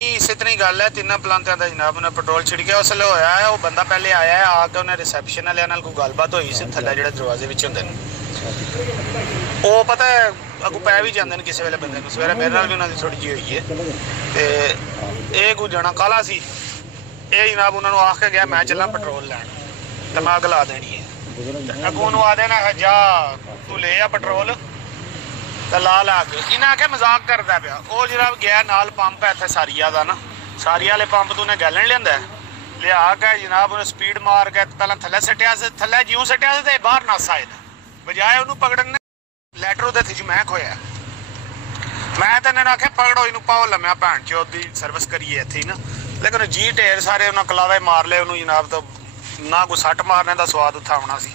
इस तरह ही गल है। तीनों पलांतियां दा जनाब उन्हें पेट्रोल छिड़किया उसले होया है। वो बंदा पहले आया है, आके उन्हें रिसैप्शन वाले नाल कोई गलबात हुई सी थल्ले जेहड़े दरवाजे विच हुंदे ने। वो पता है अगू पै भी जांदे ने किसी वेले बंदे नूं। सवेरे मेरे नाल भी उन्हां दी थोड़ी जी होई है ते ये कोई जना काला सी। ये जनाब उन्होंने आख के गया मैं चलना पेट्रोल लैन ते मैं अग ला देनी है। अगू उन्होंने आ देना है जा तू ले आ पेट्रोल तो ला ला के इन्हें आख्या मजाक करता पाया। वो जनाब गया नाल पंप है इत्थे सारिया का ना, सारिया वाले पंप तो उन्हें गैलन लिया लिया के जनाब उन्हें स्पीड मार के पहले थले सट्टिया थले ज्यों सट्टिया तो बाहर नस आए बजाए उन्होंने पकड़ने लैटर उहदे हत्थ च मैं खोया। मैं तो इन्होंने आख्या पकड़ो इनू पाओ लम्या भैन चौथ की सर्विस करिए इत्थे ही ना। लेकिन जी ढेर सारे उन्हें कलावे मार ले उन्होंने जनाब। तो ना कोई सट मारने का स्वाद उत्थे आना सी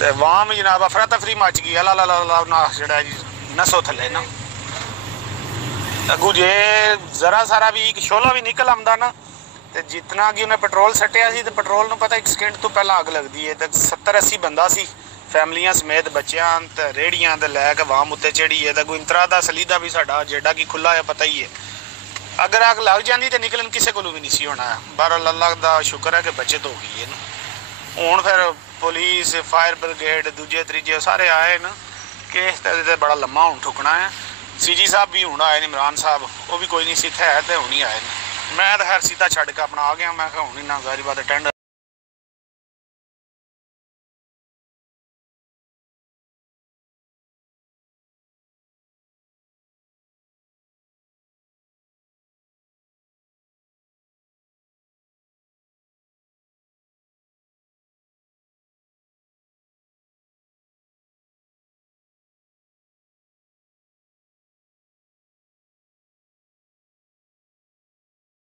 ते वाम जनाब अफरा तफरी मच गई। अला ला ला ना जड़ा जी नसो थले ना। अगू जे जरा सारा भी एक शोला भी निकल आंदा ना तो जितना कि उन्हें पेट्रोल सट्टिया सी तो पेट्रोल नूं पता एक सेकंड तो पहला अग लगती है। तो 70-80 बंदा सी फैमिलियां समेत बच्चियां ते रेहड़ियां ते लैके वाम उत्ते चढ़ी है। तो कोई इंतरा दा सलीदा भी साडा जेड़ा कि खुला है पता ही है। अगर आग लग जाती तो निकलन किसी को भी नहीं सी होना। बहरहाल अल्लाह का शुक्र है कि बचत हो गई है। हुण फिर पुलिस फायर ब्रिगेड दूजे त्रीजे सारे आए न। केस तो बड़ा लम्मा हूँ ठुकना है। CG साहब भी हूँ आए ने, इमरान साहब वो भी कोई नहीं सी इत्थे है तो हूँ ही आए ने। मैं तो खैर सीधा छड़ के अपना आ गया। मैं हूँ ही ना सारी बात अटेंड